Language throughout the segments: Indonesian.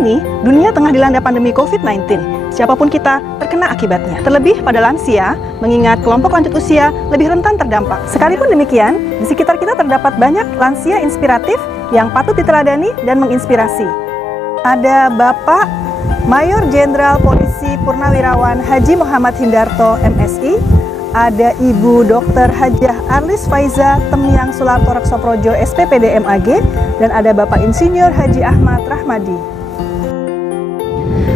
ini, dunia tengah dilanda pandemi COVID-19. Siapapun kita terkena akibatnya. Terlebih pada lansia, mengingat kelompok lanjut usia lebih rentan terdampak. Sekalipun demikian, di sekitar kita terdapat banyak lansia inspiratif yang patut diteladani dan menginspirasi. Ada Bapak Mayor Jenderal Polisi Purnawirawan Haji Muhammad Hindarto, MSI, ada Ibu Dr. Hajah Arlis Faiza Temyang Sularto Reksoprojo, SPPD MAG, dan ada Bapak Insinyur Haji Ahmad Rahmadi.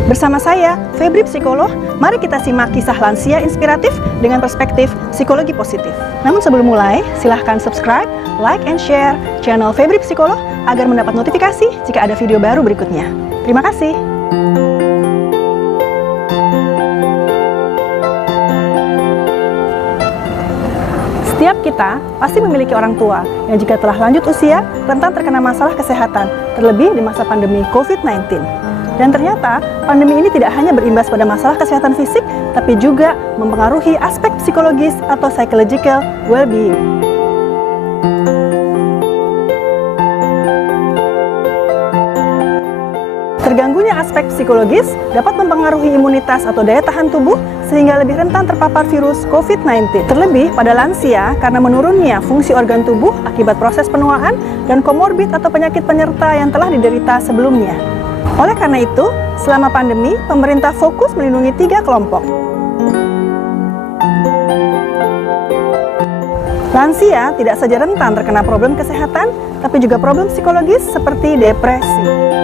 Bersama saya, Febri Psikolog, mari kita simak kisah lansia inspiratif dengan perspektif psikologi positif. Namun sebelum mulai, silahkan subscribe, like, and share channel Febri Psikolog agar mendapat notifikasi jika ada video baru berikutnya. Terima kasih. Setiap kita pasti memiliki orang tua yang jika telah lanjut usia, rentan terkena masalah kesehatan, terlebih di masa pandemi COVID-19. Dan ternyata, pandemi ini tidak hanya berimbas pada masalah kesehatan fisik, tapi juga mempengaruhi aspek psikologis atau psychological well-being. Terganggunya aspek psikologis dapat mempengaruhi imunitas atau daya tahan tubuh sehingga lebih rentan terpapar virus COVID-19. Terlebih pada lansia karena menurunnya fungsi organ tubuh akibat proses penuaan dan komorbid atau penyakit penyerta yang telah diderita sebelumnya. Oleh karena itu, selama pandemi, pemerintah fokus melindungi 3 kelompok. Lansia tidak saja rentan terkena problem kesehatan, tapi juga problem psikologis seperti depresi.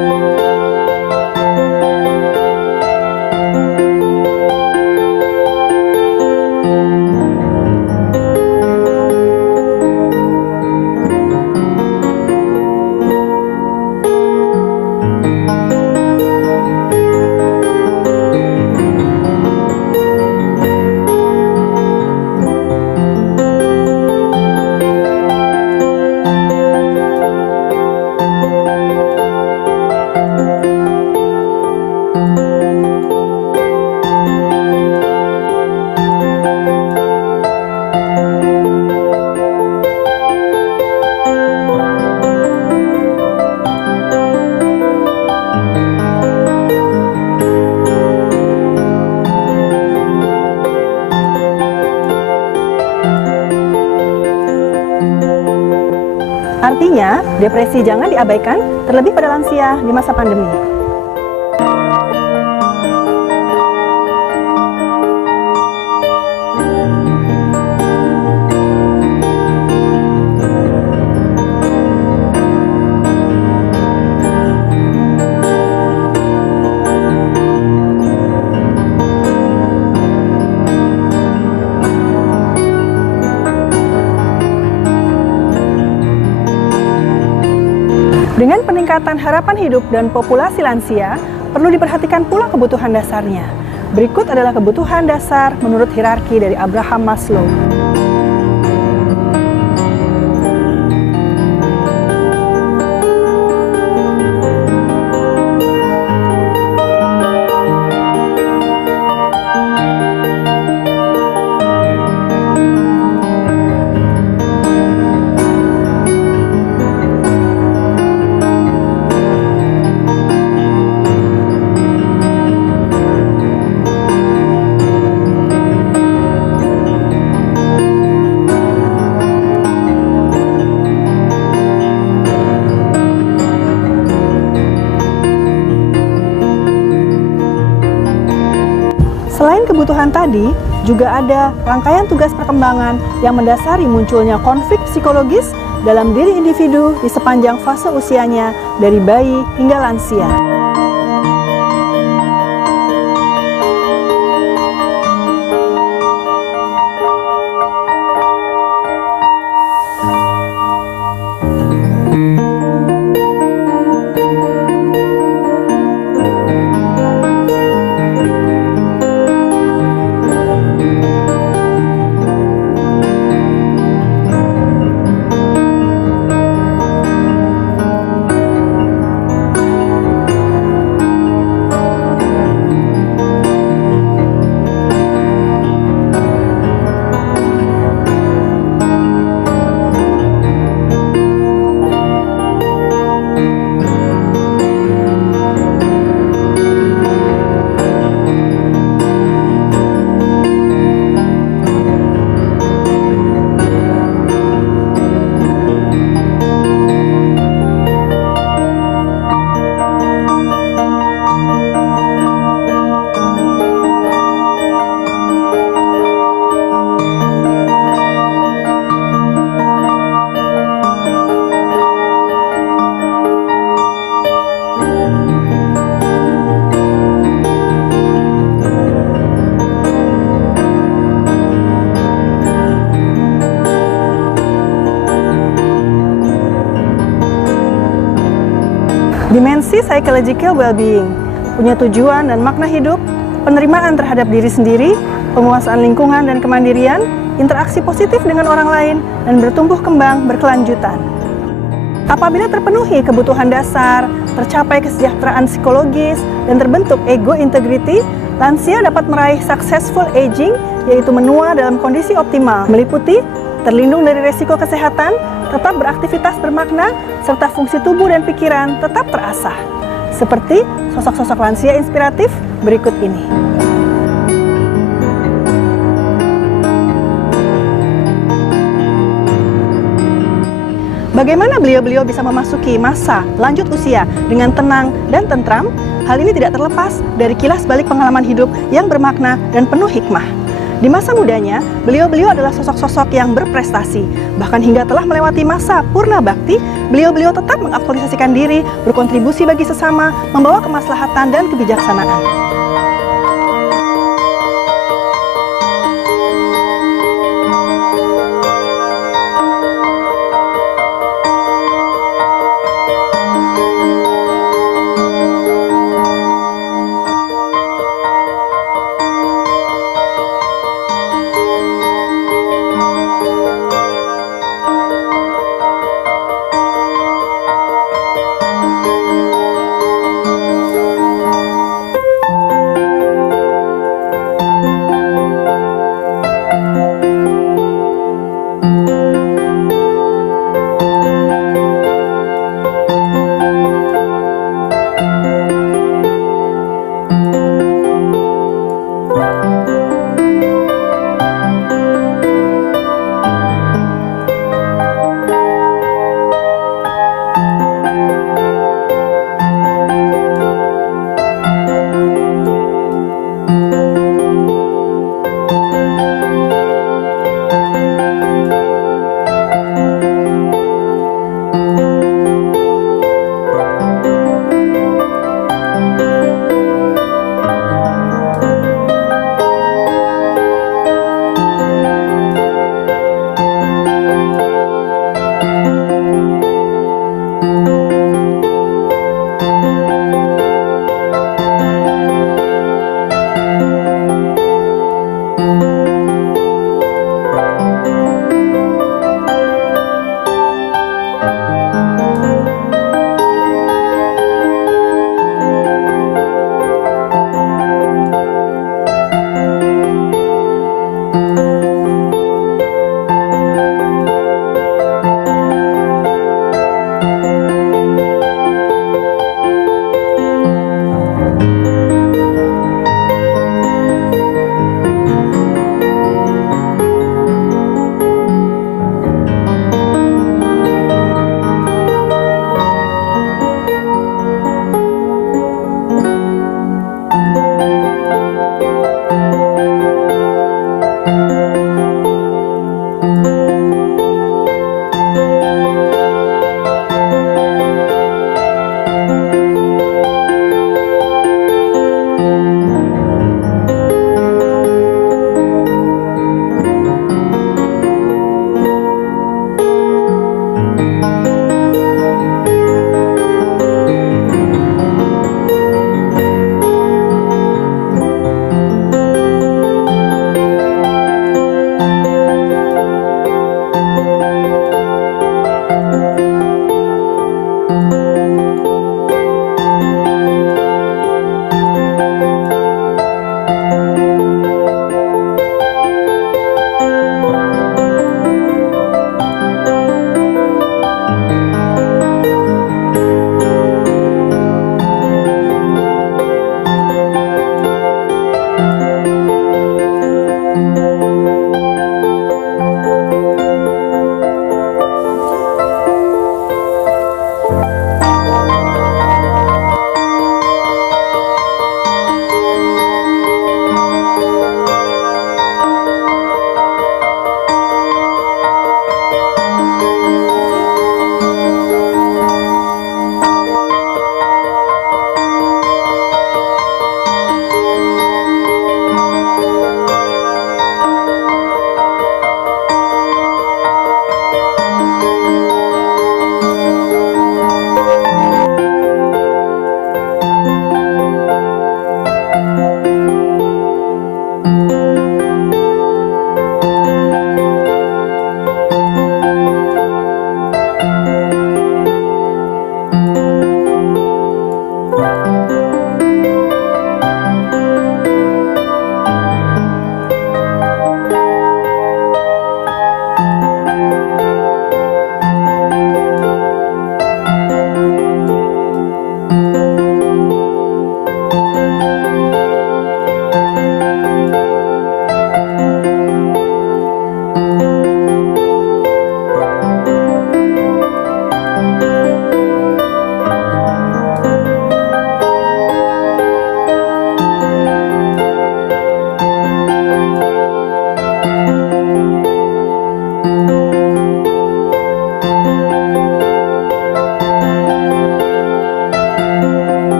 Artinya, depresi jangan diabaikan, terlebih pada lansia di masa pandemi. Dengan peningkatan harapan hidup dan populasi lansia, perlu diperhatikan pula kebutuhan dasarnya. Berikut adalah kebutuhan dasar menurut hierarki dari Abraham Maslow. Selain kebutuhan tadi, juga ada rangkaian tugas perkembangan yang mendasari munculnya konflik psikologis dalam diri individu di sepanjang fase usianya dari bayi hingga lansia. Dimensi psychological well-being, punya tujuan dan makna hidup, penerimaan terhadap diri sendiri, penguasaan lingkungan dan kemandirian, interaksi positif dengan orang lain, dan bertumbuh kembang berkelanjutan. Apabila terpenuhi kebutuhan dasar, tercapai kesejahteraan psikologis, dan terbentuk ego integrity, lansia dapat meraih successful aging, yaitu menua dalam kondisi optimal, meliputi terlindung dari resiko kesehatan, tetap beraktivitas bermakna, serta fungsi tubuh dan pikiran tetap terasah. Seperti sosok-sosok lansia inspiratif berikut ini. Bagaimana beliau-beliau bisa memasuki masa lanjut usia dengan tenang dan tentram? Hal ini tidak terlepas dari kilas balik pengalaman hidup yang bermakna dan penuh hikmah. Di masa mudanya, beliau-beliau adalah sosok-sosok yang berprestasi. Bahkan hingga telah melewati masa purna bakti, beliau-beliau tetap mengaktualisasikan diri, berkontribusi bagi sesama, membawa kemaslahatan dan kebijaksanaan.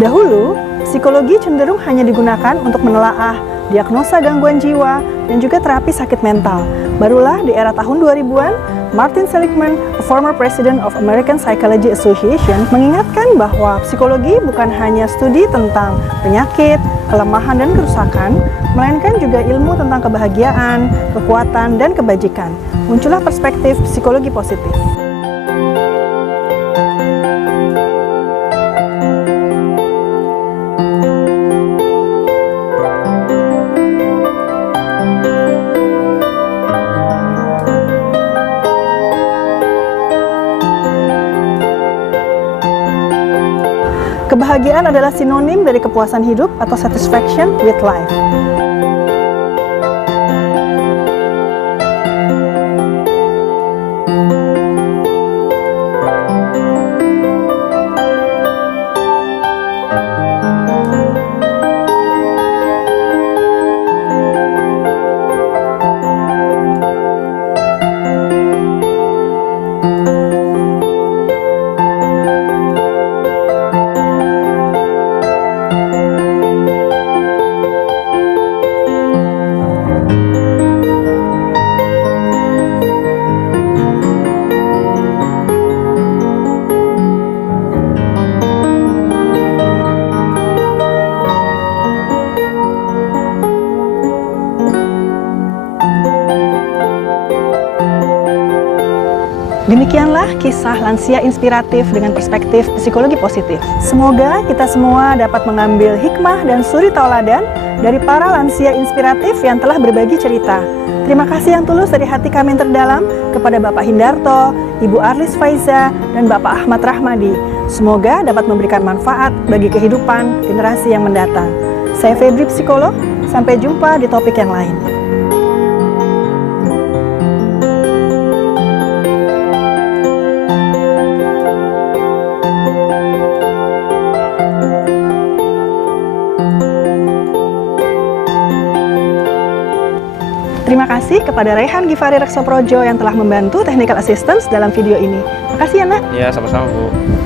Dahulu, psikologi cenderung hanya digunakan untuk menelaah diagnosa gangguan jiwa dan juga terapi sakit mental. Barulah di era tahun 2000-an, Martin Seligman, a former president of American Psychology Association, mengingatkan bahwa psikologi bukan hanya studi tentang penyakit, kelemahan, dan kerusakan, melainkan juga ilmu tentang kebahagiaan, kekuatan, dan kebajikan. Muncullah perspektif psikologi positif. Kebahagiaan adalah sinonim dari kepuasan hidup atau satisfaction with life. Demikianlah kisah lansia inspiratif dengan perspektif psikologi positif. Semoga kita semua dapat mengambil hikmah dan suri tauladan dari para lansia inspiratif yang telah berbagi cerita. Terima kasih yang tulus dari hati kami yang terdalam kepada Bapak Hindarto, Ibu Arlis Faiza, dan Bapak Ahmad Rahmadi. Semoga dapat memberikan manfaat bagi kehidupan generasi yang mendatang. Saya Febri Psikolog, sampai jumpa di topik yang lain. Terima kasih kepada Rehan Gifari Reksoprojo yang telah membantu technical assistance dalam video ini. Makasih ya, Nak. Iya, sama-sama, Bu.